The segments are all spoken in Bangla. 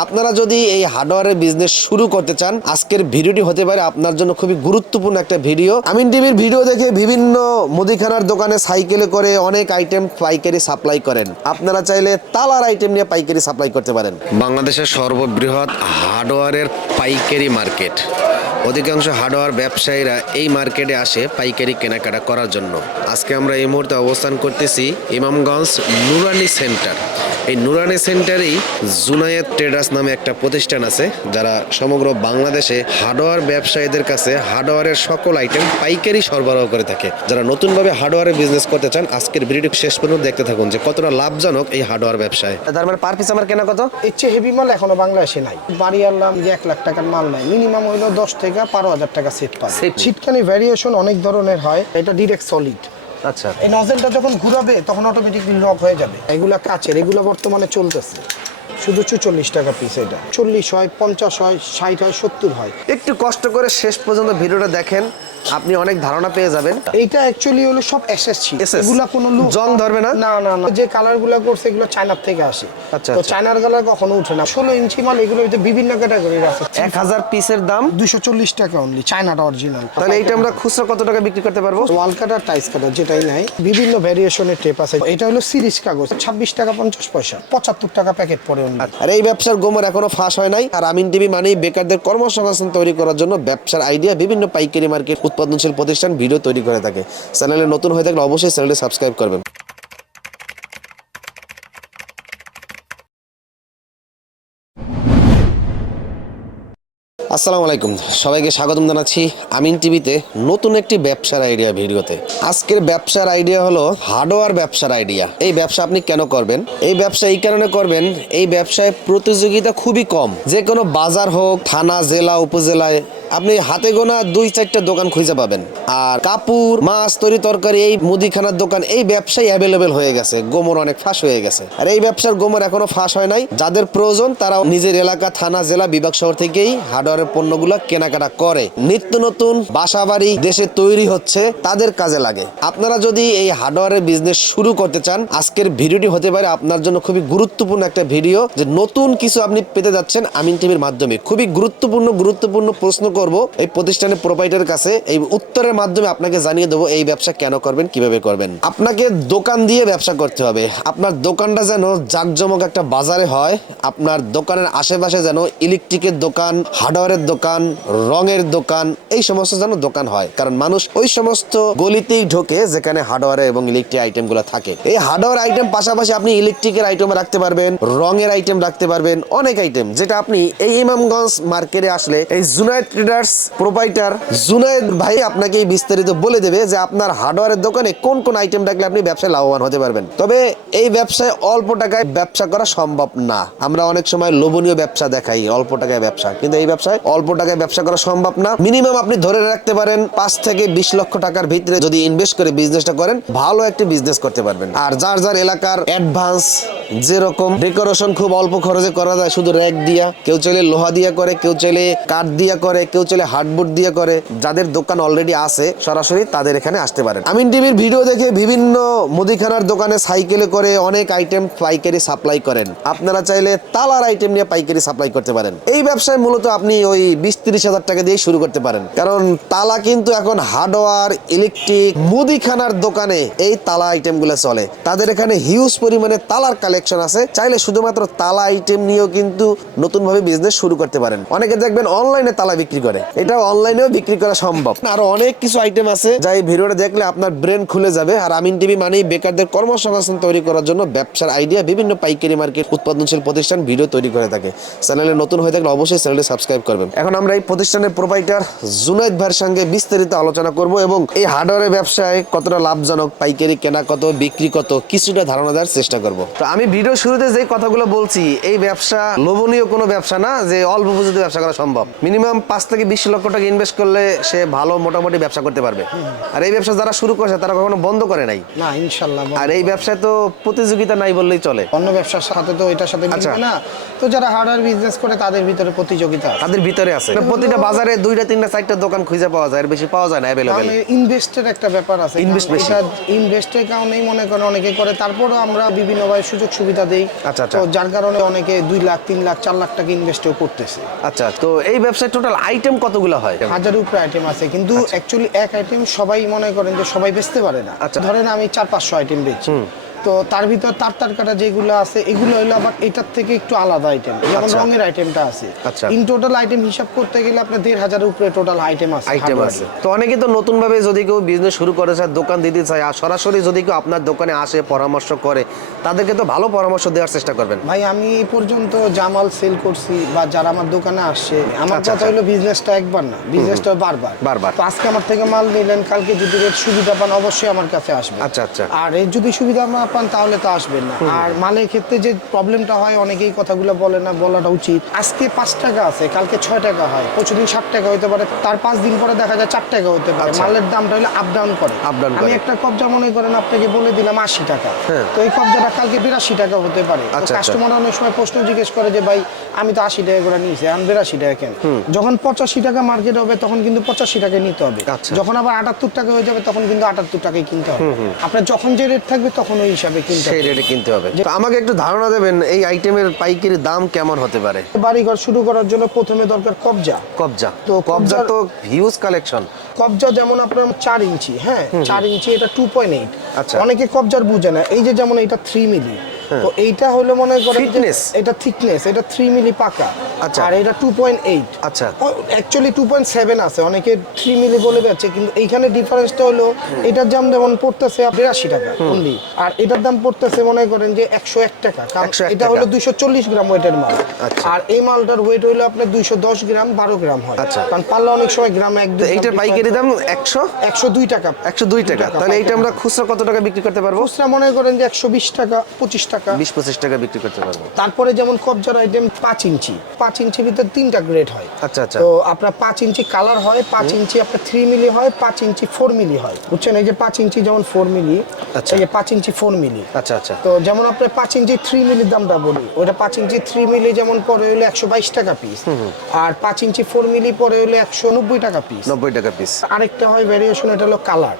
আপনারা যদি এই হার্ডওয়্যারের বিজনেস শুরু করতে চান, আজকের ভিডিওটি হতে পারে আপনার জন্য খুবই গুরুত্বপূর্ণ একটা ভিডিও আমিন টিভির ভিডিও দেখে বিভিন্ন মুদিখানার দোকানে সাইকেলে করে অনেক আইটেম পাইকারি সাপ্লাই করেন। আপনারা চাইলে তালার আইটেম নিয়ে পাইকারি সাপ্লাই করতে পারেন। বাংলাদেশের সর্ববৃহৎ হার্ডওয়্যারের পাইকারি মার্কেট অধিকাংশ হার্ডওয়্যার ব্যবসায়ীরা এই মার্কেটে আসে পাইকারি কেনাকাটা করার জন্য। আজকে আমরা এই মুহূর্তে অবস্থান করতেছি ইমামগঞ্জ নুরানি সেন্টার এই নুরানি সেন্টারেই জুনায়েদ ট্রেডার্স নামে একটা প্রতিষ্ঠান আছে যারা সমগ্র বাংলাদেশে হার্ডওয়্যার ব্যবসায়ীদের কাছে হার্ডওয়্যারের সকল আইটেম পাইকারি সরবরাহ করে থাকে। যারা নতুনভাবে হার্ডওয়্যারের বিজনেস করতে চান আজকের ভিডিওটি শেষ পর্যন্ত দেখতে থাকুন যে কতটা লাভজনক এই হার্ডওয়্যার ব্যবসায়। তার মানে পার পিস আমার কেনা কত? চেয়ে হেভি মাল এখনও বাংলাদেশে নাই। বাড়ি আনলাম যে এক লাখ টাকার মাল নাই। মিনিমাম হইল দশ থেকে বারো হাজার টাকা সেট পাবে Set। ভ্যারিয়েশন অনেক ধরনের হয়। এটা ডিরেক্ট সলিড আচ্ছা। এই নজেলটা যখন ঘুরাবে তখন অটোমেটিকলি লক হয়ে যাবে। এগুলা কাচের এগুলো বর্তমানে চলতেছে। শুধু চুচল্লিশ টাকা পিস এটা। চল্লিশ হয় পঞ্চাশ হয় ষাট হয় সত্তর হয়। একটু কষ্ট করে শেষ পর্যন্ত ভিডিওটা দেখেন। আপনি অনেক ধারণা পেয়ে যাবেন। এইটা অ্যাকচুয়ালি হলো সব এসএসসি এগুলা কোনো জং ধরবে না? না না না। যে কালারগুলা করছে এগুলো চায়নার থেকে আসে। আচ্ছা, তো আচ্ছা। চায়নার কালার কখনো উঠে না। ষোলো ইঞ্চি মাল এগুলো বিভিন্ন ক্যাটাগরির আছে। এক হাজার পিসের দাম? দুশো চল্লিশ টাকা অনলি চায়নাটা অরিজিনাল তাহলে এইটা আমরা খুচরা কত টাকা বিক্রি করতে পারব? ওয়াল কাটার টাইস কাটার যেটাই নাই। বিভিন্ন ভ্যারিয়েশনের টেপ আছে। এটা হলো সিরিজ কাগজ। ছাব্বিশ টাকা পঞ্চাশ পয়সা। পঁচাত্তর টাকা প্যাকেট পড়ে অনলি আর এই ব্যবসার গোমর এখনও ফাঁস হয় নাই। আর আমিন টিভি মানেই বেকারদের কর্মসংস্থান তৈরি করার জন্য ব্যবসার আইডিয়া বিভিন্ন পাইকারি মার্কেট উৎপাদনশীল প্রতিষ্ঠান ভিডিও তৈরি করে থাকে। চ্যানেলে নতুন হয়ে থাকলে অবশ্যই চ্যানেলটি সাবস্ক্রাইব করবেন। আসসালামু আলাইকুম। সবাইকে স্বাগতম জানাচ্ছি আমিন টিভিতে নতুন একটি ব্যবসার আইডিয়া ভিডিওতে। আজকের ব্যবসার আইডিয়া হলো হার্ডওয়্যার ব্যবসার আইডিয়া। এই ব্যবসা আপনি কেন করবেন? এই ব্যবসা এই কারণে করবেন, এই ব্যবসায় প্রতিযোগিতা খুবই কম। যে কোনো বাজার হোক, থানা, জেলা, উপজেলায় আপনি হাতে গোনা দুই চারটা দোকান খুঁজে পাবেন। আর কাপড়, মাছ, তরি তরকারি, এই মুদিখানার দোকান, এই ব্যবসায় অ্যাভেলেবেল হয়ে গেছে। গোমর অনেক ফাঁস হয়ে গেছে। আর এই ব্যবসার গোমর এখনও ফাঁস হয় নাই। যাদের প্রয়োজন তারা নিজের এলাকা, থানা, জেলা, বিভাগ শহর থেকেই হার্ডওয়ারের পণ্যগুলো কেনাকাটা করে। নিত্য নতুন বাসা বাড়ি দেশে তৈরি হচ্ছে, তাদের কাজে লাগে। আপনারা যদি এই হার্ডওয়ারের বিজনেস শুরু করতে চান, আজকের ভিডিওটি হতে পারে আপনার জন্য খুবই গুরুত্বপূর্ণ একটা ভিডিও যে নতুন কিছু আপনি পেতে যাচ্ছেন আমিন টিভির মাধ্যমে। খুবই গুরুত্বপূর্ণ গুরুত্বপূর্ণ প্রশ্ন করব এই প্রতিষ্ঠানের প্রোপাইটারের কাছে। এই উত্তরের মাধ্যমে আপনাকে জানিয়ে দেবো এই ব্যবসা কেন করবেন, কীভাবে করবেন। আপনাকে দোকান দিয়ে ব্যবসা করতে হবে। আপনার দোকানটা যেন জাকজমক একটা বাজারে হয়। আপনার দোকানের আশেপাশে যেন ইলেকট্রিকের দোকান হার্ডওয়্যারের দোকান, রঙের দোকান, এই সমস্ত যেন দোকান হয়। কারণ মানুষ ওই সমস্ত গলিতেই ঢোকে যেখানে হার্ডওয়্যার এবং ইলেকট্রিক আইটেমগুলো থাকে। এই হার্ডওয়্যার আইটেম পাশাপাশি আপনি ইলেকট্রিকের আইটেম রাখতে পারবেন, রঙের আইটেম রাখতে পারবেন, অনেক আইটেম যেটা আপনি এই ইমামগঞ্জ মার্কেটে আসলে এই জুনাইদ ট্রেডার্স প্রোপাইটার জুনাইদ ভাই আপনাকে বিস্তারিত বলে দেবে যে আপনার হার্ডওয়্যারের দোকানে কোন কোন আইটেম রাখলে আপনি ব্যবসায় লাভবান হতে পারবেন। তবে এই ব্যবসায় অল্প টাকায় ব্যবসা করা সম্ভব না। আমরা অনেক সময় লোভনীয় ব্যবসা দেখাই, অল্প টাকায় ব্যবসা। কিন্তু এই ব্যবসায় অল্প টাকায় ব্যবসা করা সম্ভব না। মিনিমাম আপনি ধরে রাখতে পারেন পাঁচ থেকে বিশ লক্ষ টাকার ভিতরে যদি ইনভেস্ট করে বিজনেসটা করেন, ভালো একটি বিজনেস করতে পারবেন। আর যার যার এলাকার অ্যাডভান্স যেরকম ডেকোরেশন খুব অল্প খরচে করা যায়, শুধু র্যাক দিয়া, কেউ চাইলে লোহা দিয়া করে, কেউ চাইলে কাঠ দিয়া করে, কেউ চাইলে হার্ডবোর্ড দিয়ে করে, যাদের দোকান অলরেডি আছে, সরাসরি তাদের এখানে আসতে পারেন। আমিন টিভির ভিডিও দেখে বিভিন্ন মুদিখানার দোকানে সাইকেলে করে অনেক আইটেম পাইকারি সাপ্লাই করেন। আপনারা চাইলে তালার আইটেম নিয়ে পাইকারি সাপ্লাই করতে পারেন। এই ব্যবসায় মূলত আপনি ওই বিশ হাজার টাকা দিয়ে শুরু করতে পারেন। কারণ তালা কিন্তু এখন হার্ডওয়্যার, ইলেকট্রিক, মুদিখানার দোকানে এই তালা আইটেমগুলো চলে। তাদের এখানে হিউজ পরিমাণে তালার কালেকশন আছে। চাইলে শুধুমাত্র তালা আইটেম নিয়েও কিন্তু নতুন ভাবে বিজনেস শুরু করতে পারেন। অনেকে দেখবেন অনলাইনে তালা বিক্রি করে। এটা অনলাইনেও বিক্রি করা সম্ভব। আরও অনেক কিছু আইটেম আছে যা এই ভিডিওটা দেখলে আপনার ব্রেন খুলে যাবে। আর আমিন টিভি মানেই বেকারদের কর্মসংস্থান তৈরি করার জন্য ব্যবসার আইডিয়া বিভিন্ন পাইকারি মার্কেট উৎপাদনশীল প্রতিষ্ঠান, ভিডিও তৈরি করে থাকে। চ্যানেলে নতুন হয়ে থাকলে অবশ্যই চ্যানেলটি সাবস্ক্রাইব করবেন। এখন আমরা এই প্রতিষ্ঠানের প্রোপাইটার জুনাইদ ভাইয়ের সঙ্গে বিস্তারিত আলোচনা করব এবং এই হার্ডওয়্যারের ব্যবসায় কতটা লাভজনক পাইকারি কেনা কত বিক্রি কত কিছুটা ধারণা দেওয়ার চেষ্টা করব। তো আমি ভিডিও শুরুতে যে কথাগুলো বলছি এই ব্যবসা লোভনীয় কোনো ব্যবসা না যে অল্প পুঁজিতে ব্যবসা করা সম্ভব। মিনিমাম পাঁচ থেকে বিশ লক্ষ টাকা ইনভেস্ট করলে সে ভালো মোটামুটি ব্যবসা করতে পারবে। আর এই ব্যবসা যারা শুরু করেছে তারা কখনো বন্ধ করে নাই। না ইনশাল্লাহ আর এই ব্যবসায় তো প্রতিযোগিতা নাই বললেই চলে। অন্য ব্যবসার সাথে তো এটার সাথে আচ্ছা। মিলবে না। তো যারা হার্ডওয়্যার বিজনেস করে তাদের ভিতরে প্রতিযোগিতা তাদের ভিতরে আছে। প্রতিটা বাজারে দুইটা তিনটা চারটা দোকান খুঁজে পাওয়া যায় আর বেশি পাওয়া যায় না অ্যাভেলেবেল ইনভেস্টের একটা ব্যাপার আছে। Invest বেশি। ইনভেস্টের কারণেই মনে করেন অনেকে করে। তারপরও আমরা বিভিন্নভাবে সুযোগ সুবিধা দেই। আচ্ছা, আচ্ছা। তো যার কারণে অনেকে দুই লাখ তিন লাখ চার লাখ টাকা ইনভেস্টও করতেছে। আচ্ছা তো এই ব্যবসায় টোটাল আইটেম কতগুলো হয়? হাজার উপরে আইটেম আছে। কিন্তু অ্যাকচুয়ালি এক আইটেম সবাই মনে করেন যে সবাই বেচতে পারে না। আচ্ছা। ধরেন আমি চার পাঁচশো আইটেম বেচি। তো তার ভিতর তার তার কাটা যেগুলো আছে এগুলো হলো আবার এটার থেকে একটু আলাদা আইটেম যেমন আচ্ছা। রঙের আইটেমটা আছে আচ্ছা। ইন টোটাল আইটেম হিসাব করতে গেলে আপনার দেড় হাজারের উপরে টোটাল আইটেম আছে আইটেম আছে তো অনেকে তো নতুন ভাবে যদি কেউ বিজনেস শুরু করে চায় দোকান দিতে চায় আর সরাসরি যদি কেউ আপনার দোকানে আসে পরামর্শ করে তাদেরকে তো ভালো পরামর্শ দেওয়ার চেষ্টা করবেন ভাই আমি এই পর্যন্ত জামাল সেল করছি বা যারা আমার দোকানে আসছে আমার আচ্ছা, কথা আচ্ছা। হলো বিজনেসটা একবার না বিজনেসটা বারবার বারবার। তো আজকে আমার থেকে মাল নিলেন কালকে যদি এর সুবিধা পান অবশ্যই আমার কাছে আসবে আচ্ছা, আচ্ছা। আর এর যদি সুবিধা না পান তাহলে তো আসবেন না। আর মালের ক্ষেত্রে যে প্রবলেমটা হয় অনেকেই কথাগুলো বলে না বলাটা উচিত। আজকে পাঁচ টাকা আছে কালকে ছয় টাকা হয় প্রচুরদিন ষাট টাকা হতে পারে তার পাঁচ দিন পরে দেখা যায় চার টাকা হতে পারে। আচ্ছা। মালের দামটা হলে আপ ডাউন করে। আমি একটা কবজা মনে করেন আপনাকে বলে দিলাম আশি টাকা। হ্যাঁ। তো এই কবজাটা কালকে বিরাশি টাকা হতে পারে। তো আচ্ছা, আচ্ছা। কাস্টমার অনেক সময় প্রশ্ন জিজ্ঞেস করে যে ভাই আমি তো আশি টাকা করে নিয়েছি আমি বিরাশি টাকা কেন? যখন পঁচাশি টাকা মার্কেট হবে তখন কিন্তু পঁচাশি টাকায় নিতে হবে। যখন আবার আটাত্তর টাকা হয়ে যাবে তখন কিন্তু আটাত্তর টাকায় কিনতে হবে। আপনার যখন যে রেট থাকবে তখন ওই হিসাবে কিনতে সেই রেটে কিনতে হবে। আমাকে একটু ধারণা দেবেন এই আইটেমের পাইকারি দাম কেমন হতে পারে? বাড়িঘর শুরু করার জন্য প্রথমে দরকার কবজা। কবজা। তো কবজা তো হিউজ কালেকশন কবজা যেমন আপনার চার ইঞ্চি হ্যাঁ চার ইঞ্চি এটা টু পয়েন্ট এইট আচ্ছা। অনেকে কবজার বুঝে না। এই যে যেমন এটা থ্রি মিলি তো এইটা হলো মনে করেন Thickness? এটা থিকনেস এটা থ্রি মিলি পাকা। আচ্ছা। আর এটা টু পয়েন্ট এইট আচ্ছা। অ্যাকচুয়ালি টু পয়েন্ট সেভেন আছে অনেকে থ্রি মিলি বলে যাচ্ছে কিন্তু এইখানে ডিফারেন্সটা হলো এটার দাম যেমন পড়তেছে বিরাশি টাকা অনলি আর এটার দাম পড়তেছে মনে করেন যে একশো এক টাকা কারণ এটা হলো টাকা। দুইশো চল্লিশ গ্রাম ওয়েটের মাল। আচ্ছা। আর এই মালটার ওয়েট হলো আপনার দুইশো দশ গ্রাম বারো গ্রাম হয়। আচ্ছা। কারণ পাল্লা অনেক সময় গ্রাম এক দুই এইটার পাইকারি দাম একশো? একশো দুই টাকা। একশো দুই টাকা। তাহলে এইটা আমরা খুচরা কত টাকা বিক্রি করতে পারব? খুচরা মনে করেন যে একশো বিশ টাকা পঁচিশ টাকা। বিশ পঁচিশ টাকা বিক্রি করতে পারব। তারপরে যেমন কবজার আইটেম পাঁচ ইঞ্চি। পাঁচ ইঞ্চির ভিতরে তিনটা গ্রেড হয়। আচ্ছা, আচ্ছা। তো আপনার পাঁচ ইঞ্চি কালার হয় পাঁচ ইঞ্চি আপনার থ্রি মিলি হয় পাঁচ ইঞ্চি ফোর মিলি হয়। বুঝছেন? এই যে পাঁচ ইঞ্চি যেমন ফোর মিলি আচ্ছা। এই যে পাঁচ ইঞ্চি ফোর মিলি আচ্ছা আচ্ছা। তো যেমন আপনার পাঁচ ইঞ্চি থ্রি মিলির দামটা বলি ওটা পাঁচ ইঞ্চি থ্রি মিলি যেমন পরে হলো একশো বাইশ টাকা পিস আর পাঁচ ইঞ্চি ফোর মিলি পরে হলো একশো নব্বই টাকা পিস নব্বই টাকা পিস আরেকটা হয় ভ্যারিয়েশন এটা হলো কালার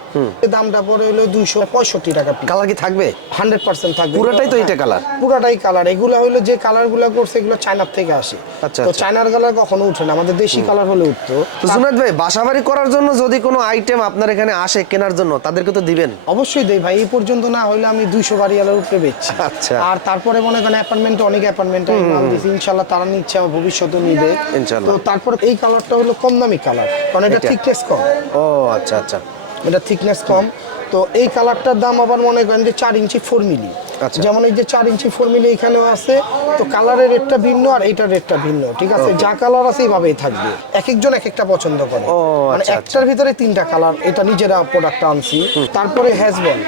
দামটা পরে হলো দুইশো পঁয়ষট্টি টাকা পিস কালার কি থাকবে? হান্ড্রেড পার্সেন্ট থাকবে। পুরোটাই তো এইটা colour? পুরোটাই কালার এগুলো হলো যে কালারগুলো করছে এগুলো চায়নার থেকে আসে। আচ্ছা, তো আচ্ছা। চায়নার কালার কখনো উঠে না। আমাদের দেশি কালার হলে উঠতো। তো জুনাদ ভাই বাসাবাড়ি করার জন্য যদি কোনো আইটেম আপনার এখানে আসে কেনার জন্য তাদেরকে তো দিবেন। অবশ্যই দেই ভাই। এই পর্যন্ত না হইলে আমি দুইশো বাড়ি আলার উপরে বেচছি। আচ্ছা। আর তারপরে মনে করেন অ্যাপার্টমেন্টে অনেক অ্যাপার্টমেন্টে ইনশাল্লাহ তারা নিচ্ছে ভবিষ্যতে নিবে। ইনশাল্লাহ। তো তারপর এই কালারটা হলো কম দামি কালার কারণ এটা? থিকনেস কম। ও আচ্ছা আচ্ছা। এটা থিকনেস কম। তো এই কালারটার দাম আবার মনে করেন যে চার ইঞ্চি ফোর মিলি আচ্ছা। যেমন এই যে চার ইঞ্চি ফোর মিলি এখানেও আছে তো কালারের রেটটা ভিন্ন আর এইটার রেটটা ভিন্ন ঠিক আছে? যা কালার আছে এইভাবেই থাকবে। এক একজন এক একটা পছন্দ করে। মানে আচ্ছা, একটার ভিতরে তিনটা কালার এটা নিজেরা প্রোডাক্ট আনছি। তারপরে হ্যাজবল।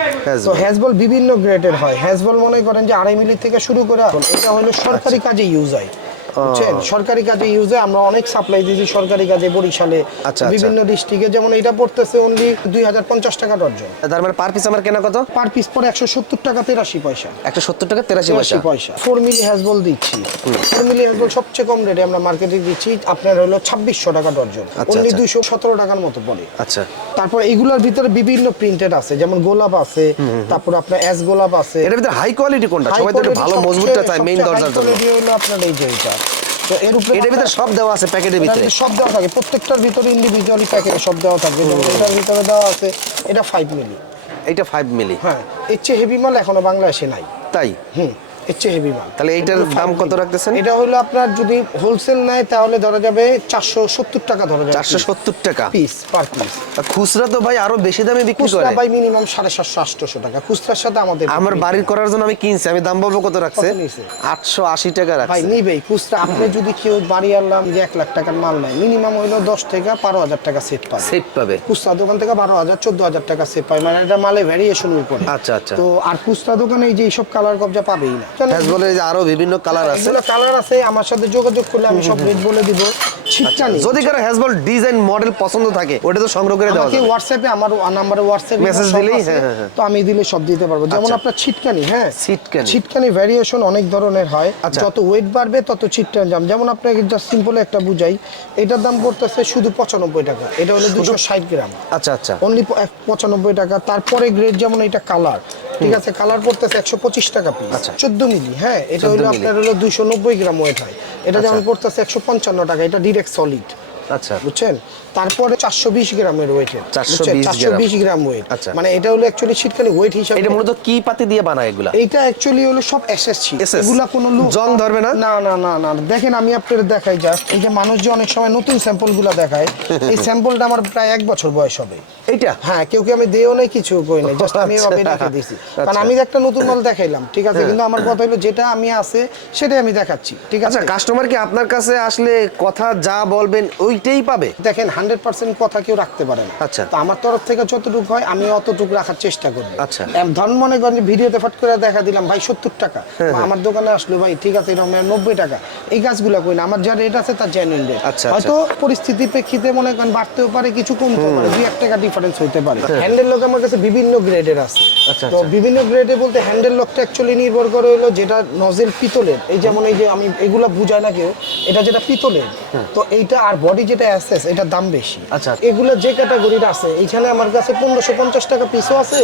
তো হ্যাজবল বিভিন্ন গ্রেডের হয়। হ্যাজবল মনে করেন যে আড়াই মিলি থেকে শুরু করে এটা হলো সরকারি আচ্ছা। কাজে ইউজ হয়। বুঝছেন? সরকারি কাজে ইউজ আমরা অনেক সাপ্লাই দিয়েছি সরকারি কাজে বরিশালে আচ্ছা। বিভিন্ন ডিস্ট্রিক্টে যেমন এটা পড়তেছে অনলি দুই হাজার পঞ্চাশ টাকা ডর্জন তার মানে পার পিস আমার কেনা কত? পার পিস পরে একশো সত্তর টাকা তেরাশি পয়সা। একশো সত্তর টাকা তেরাশি পয়সা? পয়সা। ফোর মিলি হ্যাজবল দিচ্ছি। ফোর মিলি হ্যাজবল সবচেয়ে কম রেটে আমরা মার্কেটে দিচ্ছি আপনার হলো ছাব্বিশশো টাকা ডর্জন আচ্ছা, অনলি আচ্ছা। দুইশো সতেরো টাকার মতো পড়ে। আচ্ছা। তারপর এইগুলোর ভিতরে বিভিন্ন প্রিন্টেড আছে যেমন গোলাপ আছে তারপর আপনার অ্যাস গোলাপ আছে। এটার ভিতরে হাই কোয়ালিটি কোনটা? সবাই তো ভালো মজবুতটা চায় মেইন দরজার জন্য। আপনার এই যে এটা। তো এর উপরে এটার ভিতরে সব দেওয়া আছে প্যাকেটের ভিতরে? সব দেওয়া থাকে। প্রত্যেকটার ভিতরে ইন্ডিভিজুয়ালি প্যাকেটে সব দেওয়া থাকবে। এটার ভিতরে দেওয়া আছে এটা ফাইভ মিলি এটা ফাইভ মিলি হ্যাঁ। এর চেয়ে হেভি মাল এখনও বাংলাদেশে নাই। তাই? হুম। এর চেয়ে হেভি মাল। তাহলে এইটার দাম কত রাখতেছেন? এটা হলো আপনার যদি হোলসেল নেয় তাহলে ধরা যাবে চারশো সত্তর টাকা ধরা যাবে চারশো সত্তর টাকা? পিস পার পিস খুচরা তো ভাই আরও বেশি দামে বিক্রি করে। খুচরা মিনিমাম সাড়ে সাতশো আটশোশো টাকা। খুচরার সাথে আমাদের আমার বাড়ির করার জন্য আমি কিনছি আমি দাম বলব কত রাখছে? আটশো আশি টাকা ভাই নিবেই। খুচরা আপনি যদি কেউ বাড়ি আনলাম যে এক লাখ টাকার মাল নেয় মিনিমাম হইল দশ থেকে বারো হাজার টাকা সেট পাবে। সেট পাবে। খুচরা দোকান থেকে বারো হাজার চোদ্দ হাজার টাকা সেট পায় মানে এটা মালে ভ্যারিয়েশন করে আচ্ছা, আচ্ছা। তো আর খুচরা দোকানে এই যে এইসব কালার কবজা পাবেই না। হ্যাজবলের আরও বিভিন্ন কালার আছে। এগুলো কালার আছে আমার সাথে যোগাযোগ করলে আমি সব রেট বলে দিব। ছিটকানি যদি কারও হ্যাজবল ডিজাইন মডেল পছন্দ থাকে ওটা তো সংগ্রহ করে দেওয়া যাবে। হোয়াটসঅ্যাপে আমার নাম্বারে হোয়াটসঅ্যাপে Message দিলেই, হ্যাঁ, হ্যাঁ, হ্যাঁ। তো আমি দিলে সব দিতে পারব। যেমন আচ্ছা। আপনার ছিটকানি হ্যাঁ। ছিটকানি। ছিটকানি ভ্যারিয়েশন অনেক ধরনের হয়। আচ্ছা। যত ওয়েট বাড়বে তত ছিটকানি দাম। যেমন আপনাকে জাস্ট সিম্পল একটা বুঝাই এটার দাম পড়তেছে শুধু পঁচানব্বই টাকা। এটা হলো দুশো ষাট গ্রাম। আচ্ছা আচ্ছা। অনলি পঁচানব্বই টাকা। তারপরে গ্রেড যেমন এটা কালার ঠিক আছে? কালার পড়তেছে একশো পঁচিশ টাকা পিস আচ্ছা। চোদ্দ মিলি হ্যাঁ? এটা হলো আপনার হলো দুশো নব্বই গ্রাম ওয়েট হয়। এটা যেমন আচ্ছা। পড়তেছে একশো পঞ্চান্ন টাকা এটা ডিরেক্ট সলিড আচ্ছা। বুঝছেন? তারপরে চারশো বিশ গ্রামের ওয়েটের 420 চারশো বিশ গ্রাম। ওয়েট আচ্ছা। মানে এটা হলো অ্যাকচুয়ালি শীতকালে ওয়েট হিসাবে এটা মূলত কি পাতি দিয়ে বানায় এগুলা? এইটা অ্যাকচুয়ালি হলো সব এগুলা কোনো জং ধরবে না? না না না না। দেখেন আমি আপনাদের দেখাই জাস্ট এই যে মানুষ যে অনেক সময় নতুন দেখায় এই স্যাম্পলটা আমার প্রায় এক বছর বয়স হবে। এইটা? হ্যাঁ কেউ কি আমি দেও নাই কিছু কই নাই জাস্ট আমি আচ্ছা। এভাবে রেখে দিছি। কারণ আচ্ছা। আমি একটা নতুন মাল দেখাইলাম ঠিক আছে? কিন্তু আমার কথা হলো যেটা আমি আছে সেটাই আমি দেখাচ্ছি ঠিক আছে? আচ্ছা কাস্টমার কি আপনার কাছে আসলে কথা যা বলবেন ওইটাই পাবে। দেখেন হান্ড্রেড পার্সেন্ট কথা কেউ রাখতে পারে না। আচ্ছা। তো আমার তরফ থেকে যতটুকু হয় আমি অতটুকু রাখার চেষ্টা করব। আচ্ছা। ধরুন মনে করেন ভিডিওতে ফট করে দেখা দিলাম ভাই সত্তর টাকা। হ্যাঁ, আমার দোকানে আসলো ভাই ঠিক আছে এরকম নব্বই টাকা। এই গাছগুলো কই না। আমার যা রেট আছে তার জেনুইন রেট আচ্ছা, হয়তো পরিস্থিতি প্রেক্ষিতে মনে করেন বাড়তেও পারে কিছু কমতেও পারে দুই এক টাকা ডিফারেন্স হইতে পারে। হ্যান্ডেল লক আমার কাছে বিভিন্ন গ্রেডের আছে। আচ্ছা, তো আচ্ছা। বিভিন্ন গ্রেডে বলতে হ্যান্ডেল লকটা অ্যাকচুয়ালি নির্ভর করে হলো যেটা নজেল পিতলের। এই যেমন এই যে আমি এগুলা বুঝাই না কেউ এটা যেটা পিতলের। তো এইটা আর বডি যেটা অ্যাসেস এটার দাম বেশি আচ্ছা। এগুলো যে ক্যাটাগরির আছে এইখানে আমার কাছে পনেরোশো পঞ্চাশ টাকা পিসও আছে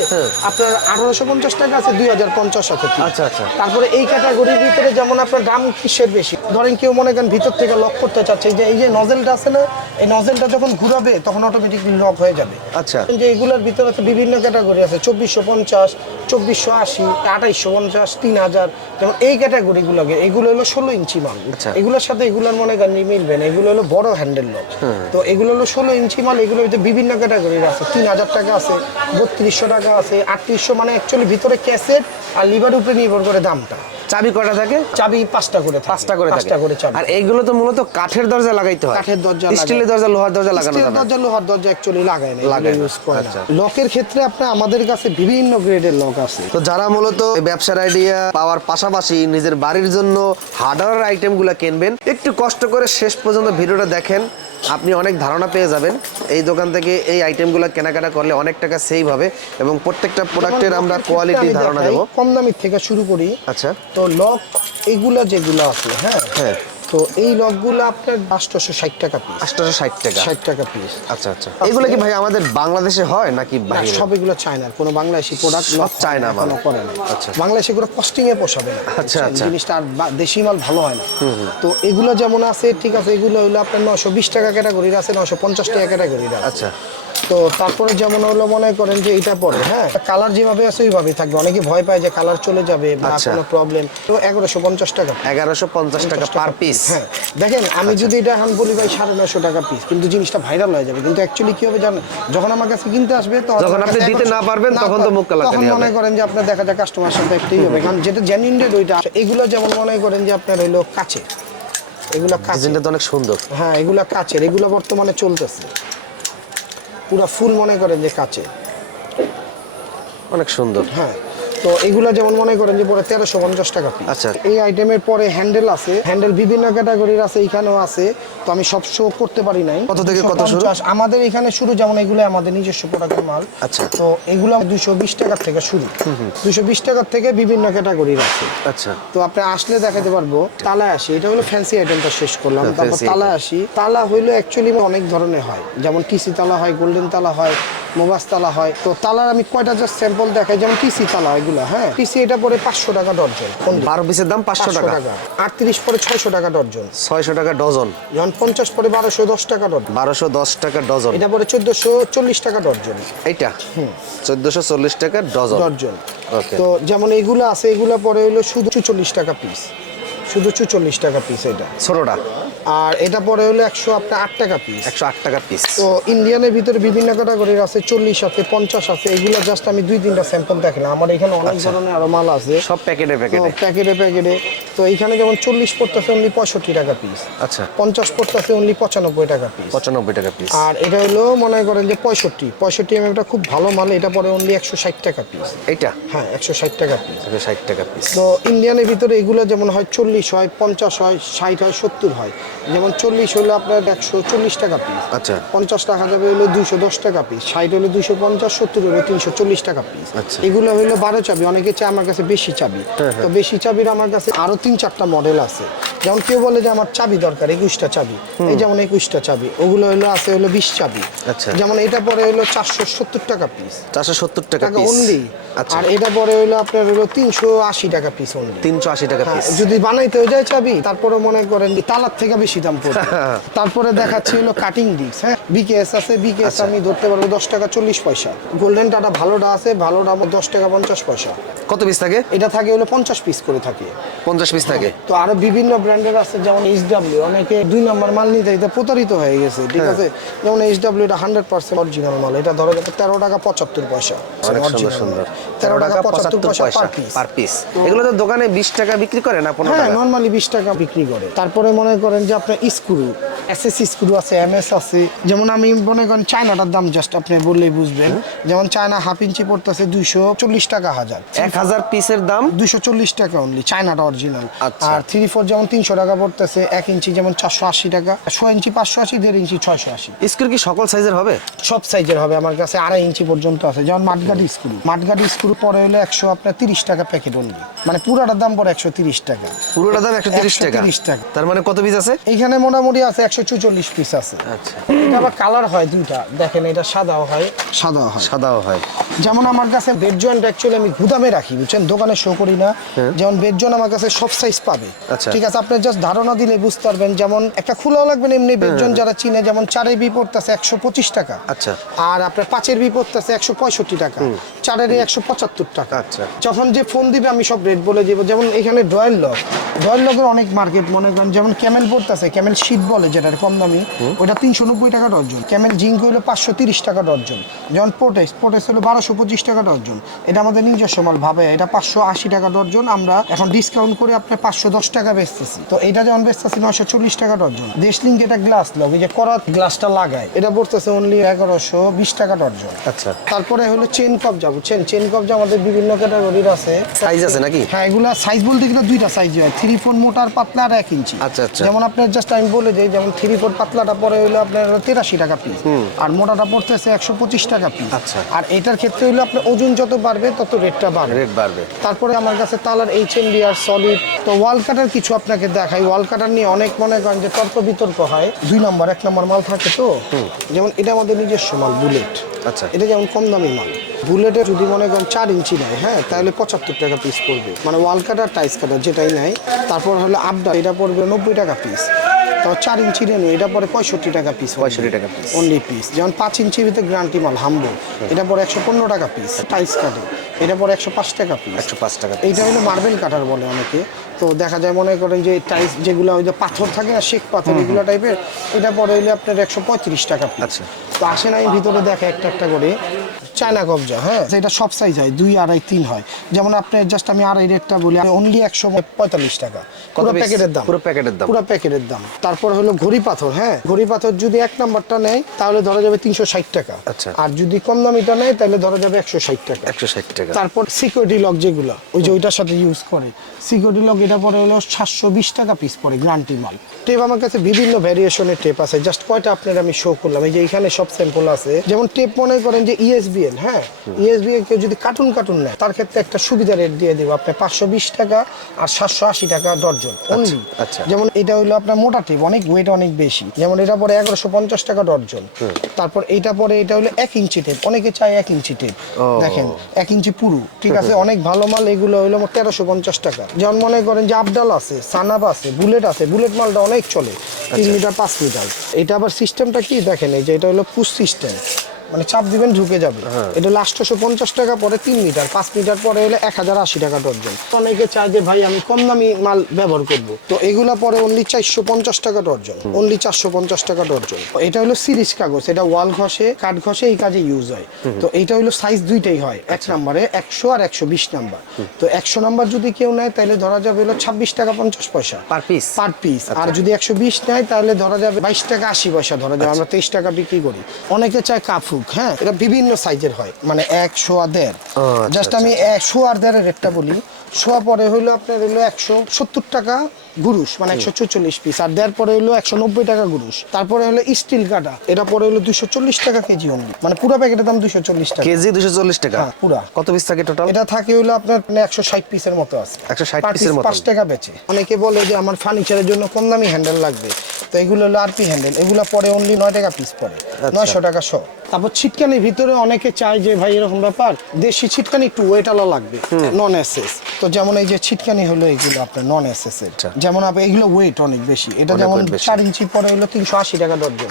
আপনার আঠারোশো পঞ্চাশ টাকা আছে দুই হাজার পঞ্চাশ। হ্যাঁ। আচ্ছা, আচ্ছা। তারপরে এই ক্যাটাগরির ভিতরে যেমন আপনার দাম কিসের বেশি ধরেন কেউ মনে করেন ভিতর থেকে লক করতে চাচ্ছে যে এই যে নজেলটা আছে না এই নজেলটা যখন ঘুরাবে তখন অটোমেটিকলি লক হয়ে যাবে আচ্ছা যে এগুলোর ভিতরে আছে বিভিন্ন ক্যাটাগরি আছে চব্বিশশো পঞ্চাশ চব্বিশশো আশি আঠাইশশো পঞ্চাশ তিন হাজার যেমন এই ক্যাটাগরিগুলোকে এগুলো হলো ষোলো ইঞ্চি মাল আচ্ছা। এগুলোর সাথে এগুলোর মনে করেন মিলবে না এগুলো হলো বড় হ্যান্ডেল লক তো এগুলো হলো ষোলো ইঞ্চি মাল, এগুলোর ভিতরে বিভিন্ন ক্যাটাগরির আছে। তিন হাজার টাকা আছে, বত্রিশশো টাকা আছে, আটত্রিশশো মানে অ্যাকচুয়ালি ভিতরে ক্যাসেট আর লিভার উপরে নির্ভর করে দামটা। চাবি কটা থাকে? চাবি পাঁচটা করে পাঁচটা করে পাঁচটা করে চাবি। আর এইগুলো তো মূলত কাঠের দরজা লাগাইতে হয়। কাঠের দরজা স্টিলের দরজা লোহার দরজা লাগানো স্টিলের। দরজা লোহার দরজা অ্যাকচুয়ালি লাগায় না লাগায় ইউজ করে না। আচ্ছা। লকের ক্ষেত্রে আপনার আমাদের কাছে বিভিন্ন গ্রেডের লক আছে। তো যারা মূলত এই ব্যবসার আইডিয়া পাওয়ার পাশাপাশি নিজের বাড়ির জন্য হার্ডওয়্যার আইটেমগুলো কিনবেন একটু কষ্ট করে শেষ পর্যন্ত ভিডিওটা দেখেন। আপনি অনেক ধারণা পেয়ে যাবেন। এই দোকান থেকে এই আইটেমগুলো কেনাকাটা করলে অনেক টাকা সেভ হবে এবং প্রত্যেকটা প্রোডাক্টের আমরা কোয়ালিটি ধারণা দেবো। কম দামের থেকে শুরু করি। আচ্ছা। তো লক এগুলা যেগুলো আছে হ্যাঁ? হ্যাঁ। তো এই লকগুলো আপনার আটশোশো ষাট টাকা পিস আটশোশো ষাট টাকা। ষাট টাকা পিস আচ্ছা আচ্ছা। এগুলো কি ভাই আমাদের বাংলাদেশে হয় নাকি সব এগুলো চায়নার। কোনো বাংলাদেশি প্রোডাক্ট সব চায়না মাল। করে না। আচ্ছা। বাংলাদেশে এগুলো কস্টিং এ পোষাবে না। আচ্ছা, আচ্ছা। জিনিসটা আর দেশি মাল ভালো হয় না। তো এগুলো যেমন আছে ঠিক আছে এগুলো হলো আপনার নশো বিশ টাকা ক্যাটাগরির আছে নশো পঞ্চাশ টাকা ক্যাটাগরির আছে। আচ্ছা। তো তারপরে যেমন হলো মনে করেন যে এটা পরে হ্যাঁ? কালার যেভাবে আছে ওইভাবেই থাকবে। অনেকে ভয় পায় যে কালার চলে যাবে বা আচ্ছা। কোনো প্রবলেম তো এগারোশো পঞ্চাশ টাকা। এগারোশো পঞ্চাশ টাকা পার পিস হ্যাঁ। দেখেন আমি যদি এটা এখন বলি ভাই সাড়ে নশো টাকা পিস কিন্তু জিনিসটা ভাইরাল হয়ে যাবে। কিন্তু অ্যাকচুয়ালি কি হবে জানেন যখন আমার কাছে কিনতে আসবে তখন যখন আপনি দিতে না পারবেন, তখন তো মুখ কালাকালি তখন মনে করেন যে আপনার দেখা যায় কাস্টমার সাথে একটাই হবে। কারণ যেটা জেনুইন রেট ওইটা এগুলো যেমন মনে করেন যে আপনার হইল কাছে এগুলো কাছে অনেক সুন্দর। হ্যাঁ এগুলা কাচের। এগুলো বর্তমানে চলতেছে। পুরা ফুল মনে করেন যে কাছে অনেক সুন্দর। হ্যাঁ। তো এগুলো যেমন মনে করেন যে পরে তেরোশো পঞ্চাশ টাকা আচ্ছা। এই আইটেমের পরে হ্যান্ডেল আছে। হ্যান্ডেল বিভিন্ন ক্যাটাগরির আছে এখানেও আছে। তো আমি সব শো করতে পারি নাই। কত থেকে কত শুরু? আমাদের এখানে শুরু যেমন এগুলো আমাদের নিজস্ব প্রোডাক্টের মাল। আচ্ছা। তো এগুলো দুশো বিশ টাকার থেকে শুরু। দুশো বিশ টাকার থেকে বিভিন্ন ক্যাটাগরির আছে। আচ্ছা। তো আপনি আসলে দেখাতে পারব তালা আসি। এটা হলো ফ্যান্সি আইটেমটা শেষ করলাম। হ্যাঁ, তারপর তালা আসি। তালা হইল অ্যাকচুয়ালি অনেক ধরনের হয়। যেমন টিসি তালা হয় গোল্ডেন তালা হয় মোবাস তালা হয়। তো তালার আমি কয়টা জাস্ট স্যাম্পল দেখাই যেমন টিসি তালা এগুলো হ্যাঁ? টিসি এটা পরে পাঁচশো টাকা ডর্জন বারো পিসের দাম পাঁচশো টাকা। আটত্রিশ পরে ছয়শো টাকা ডর্জন ছয়শো টাকা ডজন। যখন পঞ্চাশ পরে বারোশো দশ টাকা ডর্জন বারোশো দশ টাকা ডজন। এটা পরে চোদ্দশো চল্লিশ টাকা ডর্জন এইটা? চোদ্দশো চল্লিশ টাকা ডজন। ডর্জন তো যেমন এইগুলো আছে এগুলো পরে হলো শুধু চুচল্লিশ টাকা পিস শুধু চুচল্লিশ টাকা পিস এটা। ছোটটা? আর এটা পরে হলো একশো আপনার আট টাকা পিস একশো আট টাকা পিস তো ইন্ডিয়ানের ভিতরে বিভিন্ন ক্যাটাগরির আছে চল্লিশ আছে পঞ্চাশ আছে এগুলো জাস্ট আমি দুই তিনটা স্যাম্পল দেখলাম। আমার এখানে অনেক ধরনের আরও মাল আছে। সব প্যাকেটে প্যাকেটে প্যাকেটে প্যাকেটে তো এখানে যেমন চল্লিশ পড়তেছে অনলি পঁয়ষট্টি টাকা পিস আচ্ছা। পঞ্চাশ পড়তেছে অনলি পঁচানব্বই টাকা পিস পঁচানব্বই টাকা পিস আর এটা হলো মনে করেন যে পঁয়ষট্টি। পঁয়ষট্টি এম একটা খুব ভালো মাল এটা পরে অনলি একশো ষাট টাকা পিস এটা হ্যাঁ একশো ষাট টাকা পিস একশো ষাট টাকা পিস তো ইন্ডিয়ানের ভিতরে এগুলো যেমন হয় চল্লিশ হয় পঞ্চাশ হয় ষাট হয় সত্তর হয়। যেমন চল্লিশ হলো আপনার একশো চল্লিশ টাকা পিস আচ্ছা। পঞ্চাশ টাকা যাবে হলো দুশো দশ টাকা পিস ষাট হলো দুশো পঞ্চাশ সত্তর হলো তিনশো চল্লিশ টাকা পিস আচ্ছা। এগুলো হলো বারো চাবি অনেকে চায় আমার কাছে বেশি চাবি। হ্যাঁ, তো বেশি চাবির আমার কাছে আরও তিন চারটা মডেল আছে। যেমন কেউ বলে যে আমার চাবি দরকার একুশটা চাবি। এই যেমন একুশটা চাবি ওগুলো হলো আছে হলো বিশ চাবি। আচ্ছা। যেমন এটা পরে হলো চারশো সত্তর টাকা পিস চারশো সত্তর টাকা অনলি আচ্ছা। আর এটা পরে হলো আপনার হলো তিনশো আশি টাকা পিস অনলি তিনশো আশি টাকা হ্যাঁ, পিস যদি বানাইতেও যায় চাবি তারপরে মনে করেন তালার থেকে বেশি দাম পড়বে। তারপরে দেখাচ্ছি হলো কাটিং ডিস্ক হ্যাঁ? বিকেএস আছে বিকেএস আচ্ছা। আমি ধরতে পারব দশ টাকা চল্লিশ পয়সা। গোল্ডেন টাটা ভালোটা আছে ভালোটা আমার দশ টাকা পঞ্চাশ পয়সা। কত পিস থাকে? এটা থাকে হলো পঞ্চাশ পিস করে থাকে। পঞ্চাশ পিস থাকে। তো আরও বিভিন্ন ব্র্যান্ডের আছে যেমন এইচ ডাব্লিউ অনেকে দুই নম্বর মাল নিতে নিতে প্রতারিত হয়ে গেছে ঠিক হ্যাঁ। আছে? যেমন এইচ ডাব্লিউ এটা হান্ড্রেড পার্সেন্ট অরিজিনাল মাল এটা ধরো যাবে তেরো টাকা পঁচাত্তর পয়সা। সুন্দর তেরো টাকা পঁচাত্তর পয়সা পার পিস এগুলো তো দোকানে বিশ টাকা বিক্রি করে না হ্যাঁ নর্মালি বিশ টাকা বিক্রি করে। তারপরে মনে করেন যে আপনার স্ক্রু এস এস স্ক্রু আছে এম এস আছে যেমন আমি মনে করেন চায়নাটার দাম জাস্ট আপনি বললেই বুঝবেন। যেমন চায়না হাফ ইঞ্চি পড়তেছে দুইশো চল্লিশ টাকা হাজার। এক হাজার পিসের দাম? দুইশো চল্লিশ টাকা অনলি চায়নাটা অরিজিনাল আচ্ছা। আর থ্রি ফোর যেমন তিনশো টাকা পড়তেছে এক ইঞ্চি যেমন চারশো আশি টাকা ছয় ইঞ্চি পাঁচশো আশি দেড় ইঞ্চি ছয়শো আশি। স্ক্রু কি সকল সাইজের হবে? সব সাইজের হবে আমার কাছে আড়াই ইঞ্চি পর্যন্ত আছে। যেমন মাঠগাড়ি স্কুল মাঠগাড়ি স্কুল পরে হলো একশো আপনার তিরিশ টাকা প্যাকেট অনলি মানে পুরাটার দাম পরে একশো তিরিশ টাকা। পুরোটা দাম একশো তিরিশ টাকা? 130 টাকা। তার মানে কত পিস আছে? এখানে মোটামুটি আছে একশো চুচল্লিশ পিস আছে। আচ্ছা। আবার কালার হয় দুইটা। দেখেন এটা সাদাও হয়। সাদাও হয়। সাদাও হয়। যেমন আমার কাছে বেড জয়েন্ট অ্যাকচুয়ালি আমি গুদামে রাখি বুঝছেন? দোকানে শো করি না। যেমন বেড জয়েন্ট আমার কাছে সব সাইজ পাবে। আচ্ছা। ঠিক আছে আপনি জাস্ট ধারণা দিলে বুঝতে পারবেন। যেমন একটা খোলাও লাগবে না, এমনি বেড জয়েন্ট যারা চিনে যেমন চারের বি পড়তেছে একশো পঁচিশ টাকা। আচ্ছা। আর আপনার পাঁচের বি পড়তেছে একশো পঁয়ষট্টি টাকা। চারের একশো পঁচাত্তর টাকা। আচ্ছা। যখন যে ফোন দিবে আমি সব রেট বলে দিব। যেমন এখানে ডয়েল লক ডয়েল লকের অনেক মার্কেট মনে করেন যেমন ক্যামেল পড়তেছে ক্যামেল শীত বলে যেটা কম দামি ওটা তিনশো নব্বই টাকা ডর্জন ক্যামেল জিঙ্ক হলো পাঁচশো তিরিশ টাকা ডর্জন যেমন পোটেস পোটেস হলো বারোশো পঁচিশ টাকা ডর্জন এটা আমাদের নিজস্ব মাল ভাবে এটা পাঁচশো আশি টাকা ডর্জন আমরা এখন ডিসকাউন্ট করে আপনার পাঁচশো দশ টাকা বেচতেছি। তো এটা যেমন বেচতেছি নয়শো চল্লিশ টাকা ডর্জন দেশলিঙ্ক এটা গ্লাস লক এই যে করাত গ্লাসটা লাগায় এটা পড়তেছে অনলি এগারোশো বিশ টাকা ডর্জন আচ্ছা। তারপরে হলো চেন কবজা বুঝছেন চেন চেন কবজা আমাদের বিভিন্ন ক্যাটাগরির আছে সাইজ আছে নাকি? হ্যাঁ এগুলা সাইজ বলতে গেলে দুইটা সাইজ হয়। থ্রি ফোর মোটার পাতলা আর এক ইঞ্চি আচ্ছা, আচ্ছা। যেমন আপনার জাস্ট আমি বলে যাই যেমন থ্রি ফোর পাতলাটা পরে হলো আপনার তেরাশি টাকা পিস আর মোটাটা পড়তেছে একশো পঁচিশ টাকা পিস আচ্ছা। আর এটার ক্ষেত্রে হইল আপনার ওজন যত বাড়বে তত রেটটা বাড়বে। রেট বাড়বে। তারপরে আমার কাছে তালার এইচ এম ডি আর সলিড তো ওয়াল কাটার কিছু আপনাকে দেখাই। ওয়াল কাটার নিয়ে অনেক মনে করেন যে তর্ক বিতর্ক হয়। দুই নম্বর এক নম্বর মাল থাকে তো? যেমন এটা আমাদের নিজস্ব মাল বুলেট আচ্ছা। এটা যেমন কম দামি মাল। বুলেটে যদি মনে করেন চার ইঞ্চি নেয় হ্যাঁ তাহলে পঁচাত্তর টাকা পিস পড়বে। মানে ওয়াল কাটার টাইস কাটার যেটাই নেয় তারপর হলো আপডার এটা পড়বে নব্বই টাকা পিস চার ইঞ্চি রেনু এটা পরে পঁয়ষট্টি টাকা পিস 65 টাকা পিস অনলি পিস যেমন পাঁচ ইঞ্চির ভিতরে গ্রান্টি মাল হাম্বো এটা পরে একশো পনেরো টাকা পিস টাইস কাটে এটা পরে একশো পাঁচ টাকা পিস একশো পাঁচ টাকা এইটা হলো মার্বেল কাটার বলে অনেকে। তো দেখা যায় মনে করেন যে টাইস যেগুলো ওই যে পাথর থাকে না শেখ পাথর এগুলো টাইপের এটা পরে হইলে আপনার একশো পঁয়ত্রিশ টাকা আচ্ছা। তো আসেন আমি ভিতরে দেখে একটা একটা করে চায়না কবজা হ্যাঁ? এটা সব সাইজ হয় দুই আড়াই তিন হয়। যেমন আপনার জাস্ট আমি আড়াই রেটটা বলি অনলি একশো পঁয়তাল্লিশ টাকা। পুরো প্যাকেটের দাম। পুরো প্যাকেটের দাম। পুরো প্যাকেটের দাম। তারপর হলো ঘড়ি পাথর হ্যাঁ? ঘড়ি পাথর যদি এক নাম্বারটা নেয় তাহলে ধরা যাবে তিনশো ষাট টাকা। আচ্ছা। আর যদি কম দামিটা নেয় তাহলে ধরা যাবে একশো ষাট টাকা। একশো ষাট টাকা। তারপর সিকিউরিটি লক যেগুলো ওই যে ওইটার সাথে ইউজ করে। সিকিউরিটি লক এটা পরে হলো সাতশো বিশ টাকা পিস পরে গ্রান্টি মাল। টেপ আমার কাছে বিভিন্ন ভ্যারিয়েশনের টেপ আছে। জাস্ট কয়টা আপনার আমি শো করলাম। এই যে এখানে সব স্যাম্পল আছে। যেমন টেপ মনে করেন যে E ইএসবিএল হ্যাঁ? ইএসবিএল কেউ যদি কার্টুন কার্টুন নেয় তার ক্ষেত্রে একটা সুবিধা রেট দিয়ে দেবো। আপনার পাঁচশো বিশ টাকা আর সাতশো আশি টাকা ডর্জন অনলি আচ্ছা। যেমন এটা হলো আপনার মোটা টেপ অনেক ওয়েট অনেক বেশি। যেমন এটা পরে এগারোশো পঞ্চাশ টাকা ডর্জন তারপর এটা পরে এটা হলো এক ইঞ্চি টেপ। অনেকে চায় এক ইঞ্চি টেপ। দেখেন এক ইঞ্চি পুরু। ঠিক আছে? অনেক ভালো মাল এগুলো হলো তেরোশো পঞ্চাশ টাকা। যেমন মনে করেন যে আবডাল আছে সানাব আছে বুলেট আছে। বুলেট মালটা অনেক চলে। তিন মিটার পাঁচ মিটার এটা আবার সিস্টেমটা কি? দেখেন এই যে এটা হলো পুশ সিস্টেম মানে চাপ দিবেন ঢুকে যাবে। এটা হলো আটশোশো পঞ্চাশ টাকা পরে তিন মিটার পাঁচ মিটার পরে হলে এক হাজার আশি টাকা ডর্জন। অনেকে চায় যে ভাই আমি কম দামি মাল ব্যবহার করব। তো এগুলা পরে অনলি চারশো পঞ্চাশ টাকা ডর্জন। অনলি চারশো পঞ্চাশ টাকা ডর্জন। এটা হলো সিরিজ কাগজ এটা ওয়াল ঘষে কাঠ ঘষে এই কাজে ইউজ হয়। তো এটা হলো সাইজ দুইটাই হয় এক নাম্বারে একশো আর একশো বিশ নাম্বার। তো একশো নাম্বার যদি কেউ নেয় তাহলে ধরা যাবে হলো ছাব্বিশ টাকা পঞ্চাশ পয়সা। পার পিস পার পিস আর যদি একশো বিশ নেয় তাহলে ধরা যাবে বাইশ টাকা আশি পয়সা ধরা যাবে আমরা তেইশ টাকা বিক্রি করি। অনেকে চায় কাফুক হ্যাঁ? এটা বিভিন্ন সাইজের হয় মানে এক শোয়া দেড়। আচ্ছা, জাস্ট আমি এক শো আর দেড়ের রেটটা বলি। শোয়া পরে হইল আপনার হইল একশো সত্তর টাকা গুরুষ মানে একশো চল্লিশ পিস আর দেড় পরে হইল একশো নব্বই টাকা গুরুষ তারপরে হলো স্টিল কাটা। এটা পরে হলো দুশো চল্লিশ টাকা কেজি অনলি মানে পুরো প্যাকেটের দাম দুশো চল্লিশ টাকা। কেজি দুশো চল্লিশ টাকা? হ্যাঁ, পুরা। কত পিস থাকে টোটাল এটা থাকে হইল আপনার একশো ষাট পিসের মতো আছে। 160 Per পিসের মতো। পাঁচ টাকা বেচে। অনেকে বলে যে আমার ফার্নিচারের জন্য কম দামি হ্যান্ডেল লাগবে। তো এগুলো হলো আরপি হ্যান্ডেল এগুলো পরে অনলি নয় টাকা পিস পড়ে নয়শো টাকা শো। তারপর ছিটকানির ভিতরে অনেকে চায় যে ভাই এরকম ব্যাপার। দেশি ছিটকানি একটু ওয়েট আলা লাগবে। নন এসএস তো যেমন এই যে ছিটকানি হলো এগুলো আপনার নন এসএস এর যেমন আপনি এগুলো ওয়েট অনেক বেশি। এটা যেমন চার ইঞ্চি পরে হলো তিনশো আশি টাকা ডর্জন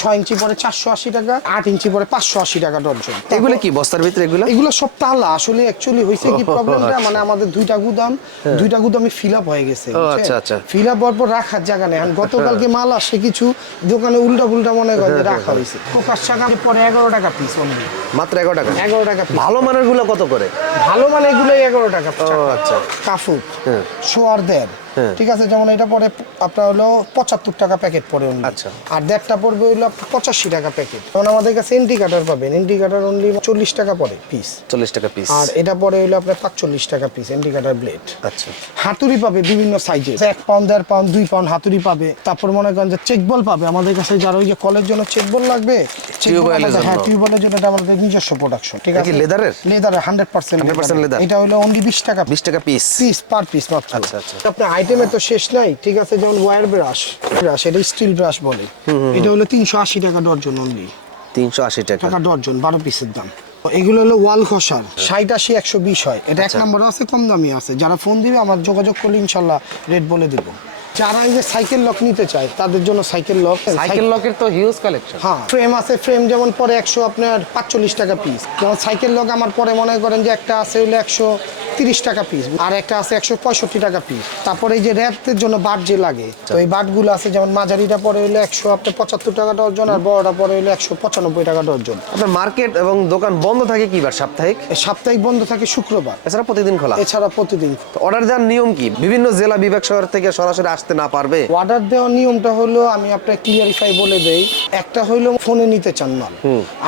ছয় ইঞ্চি পরে চারশো আশি টাকা আট ইঞ্চি পরে পাঁচশো আশি টাকা ডর্জন এগুলো কি বস্তার ভিতরে এগুলো? এগুলো সব তালা। আসলে অ্যাকচুয়ালি হয়েছে কি প্রবলেমটা মানে আমাদের দুইটা গুদাম দুইটা গুদামই ফিল আপ হয়ে গেছে হ্যাঁ। ও, আচ্ছা, আচ্ছা। ফিল আপ হওয়ার পর রাখার জায়গা নেই। গতকালকে মাল আসে কিছু দোকানে উল্টা পুল্টা মনে করে হ্যাঁ, রাখা হয়েছে। ফোকাস টাকা পরে এগারো টাকা পিস অনলি মাত্র এগারো টাকা? এগারো টাকা ভালো মানেরগুলো কত করে? ভালো মানে এগুলোই এগারো টাকা আচ্ছা। কাফু হ্যাঁ। শোয়ার দেড়। হ্যাঁ। ঠিক আছে যেমন এটা পরে আপনার হলো পঁচাত্তর টাকা প্যাকেট পড়ে only। আচ্ছা। আর দেড়টা পড়বে হইল পঁচাশি টাকা প্যাকেট যেমন আমাদের কাছে ইন্ডিকেটার পাবেন ইন্ডিকেটার অনলি চল্লিশ টাকা পড়ে পিস চল্লিশ টাকা পিস আর এটা পরে হইল আপনার পাঁচচল্লিশ টাকা পিস ইন্ডিকেটার ব্লেড আচ্ছা। হাতুড়ি পাবে বিভিন্ন সাইজে এক পাউন্ড দেড় পাউন্ড দুই পাউন্ড হাতুড়ি পাবে। তারপর মনে করেন যে চেক বল পাবে। আমাদের কাছে যারা ওই যে কলের জন্য চেক বল লাগবে হ্যাঁ টিউবওয়েলের জন্য এটা আমাদের নিজস্ব প্রোডাকশন ঠিক আছে? leather-এর? লেদারের হান্ড্রেড পার্সেন্ট 100% এটা হলো অনলি বিশ টাকা বিশ টাকা পিস পিস পার পিস মাত্র। আচ্ছা, আচ্ছা। আপনার আইটেমে তো শেষ নাই ঠিক আছে যেমন ওয়্যার ব্রাশ ব্রাশ এটা স্টিল ব্রাশ বলে। এটা হলো তিনশো আশি টাকা ডর্জন অনলি তিনশো আশি টাকা। টাকা ডর্জন বারো পিসের দাম। এগুলো হলো ওয়াল খসার ষাট আশি একশো বিশ হয়। এটা এক আচ্ছা। নম্বরে আছে কম দামি আছে। যারা ফোন দিবে আমার যোগাযোগ করলে ইনশাল্লাহ রেট বলে দিব। যারা এই যে সাইকেল লক নিতে চায় তাদের জন্য সাইকেল লক সাইকেল লকের তো হিউজ কালেকশন হ্যাঁ ফ্রেম আছে ফ্রেম যেমন পরে একশো আপনার পাঁচচল্লিশ টাকা পিস যেমন সাইকেল লক আমার পরে মনে করেন যে একটা আছে হইল একশো তিরিশ টাকা পিস আর একটা আছে একশো পঁয়ষট্টি টাকা পিস তারপরে এই যে র্যাপের জন্য বাট যে লাগে তো এই বাটগুলো আছে যেমন মাঝারিটা পরে হইল একশো আপনার পঁচাত্তর টাকা ডর্জন আর বড়টা পরে হইল একশো পঁচানব্বই টাকা ডর্জন আপনার মার্কেট এবং দোকান বন্ধ থাকে কি বার সাপ্তাহিক? সাপ্তাহিক বন্ধ থাকে শুক্রবার। এছাড়া প্রতিদিন খোলা? এছাড়া প্রতিদিন অর্ডার দেওয়ার নিয়ম কি? বিভিন্ন জেলা বিভাগ শহর থেকে সরাসরি আসতে না পারবে? অর্ডার দেওয়ার নিয়মটা হলো আমি আপনার ক্লিয়ারিফাই বলে দেই একটা হইল ফোনে নিতে চান মাল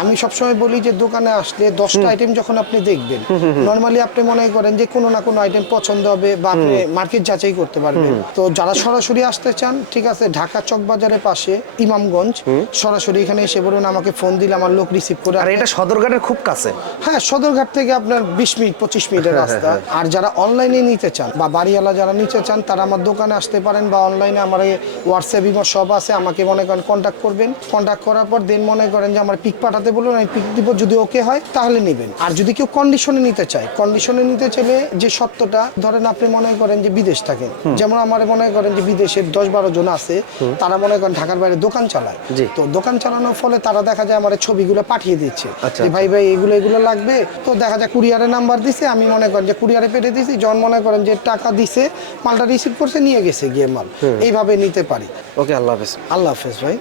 আমি সবসময় বলি যে দোকানে আসলে দশটা আইটেম যখন আপনি দেখবেন নর্মালি আপনি মনে করেন যে কোনো না কোনো আইটেম পছন্দ হবে বা আপনি মার্কেট যাচাই করতে পারবেন। তো যারা সরাসরি আসতে চান ঠিক আছে ঢাকা চক বাজারের পাশে ইমামগঞ্জ সরাসরি এখানে এসে বলুন আমাকে ফোন দিলে আমার লোক রিসিভ করে আর এটা সদরঘাটের খুব কাছে। হ্যাঁ সদরঘাট থেকে আপনার বিশ মিনিট পঁচিশ মিনিটের রাস্তা। আর যারা অনলাইনে নিতে চান বা বাড়িওয়ালা যারা নিতে চান তারা আমার দোকানে আসতে পারেন বা অনলাইনে আমার এই হোয়াটসঅ্যাপ ইমো সব আছে। আমাকে মনে করেন কন্ট্যাক্ট করবেন। কন্ট্যাক্ট করার পর দেন মনে করেন যে আমার পিক পাঠাতে বলুন আমি পিক দিব। যদি ওকে হয় তাহলে নেবেন। আর যদি কেউ কন্ডিশনে নিতে চায় কন্ডিশনে নিতে চাইলে যে সত্যটা ধরেন আপনি মনে করেন যে বিদেশ থাকেন। যেমন আমার মনে করেন যে বিদেশের দশ বারো জন আছে তারা মনে করেন ঢাকার বাইরে দোকান চালায়। তো দোকান চালানোর ফলে তারা দেখা যায় আমার ছবিগুলো পাঠিয়ে দিচ্ছে। আচ্ছা, যে ভাই ভাই এগুলো এগুলো লাগবে। তো দেখা যায় কুরিয়ারের নাম্বার দিছে আমি মনে করেন যে কুরিয়ারে পেটে দিছি যখন মনে করেন যে টাকা দিছে মালটা রিসিভ করছে নিয়ে গেছে গিয়ে মাল। এইভাবে নিতে পারি। ওকে আল্লাহ হাফেজ। আল্লাহ হাফেজ ভাই।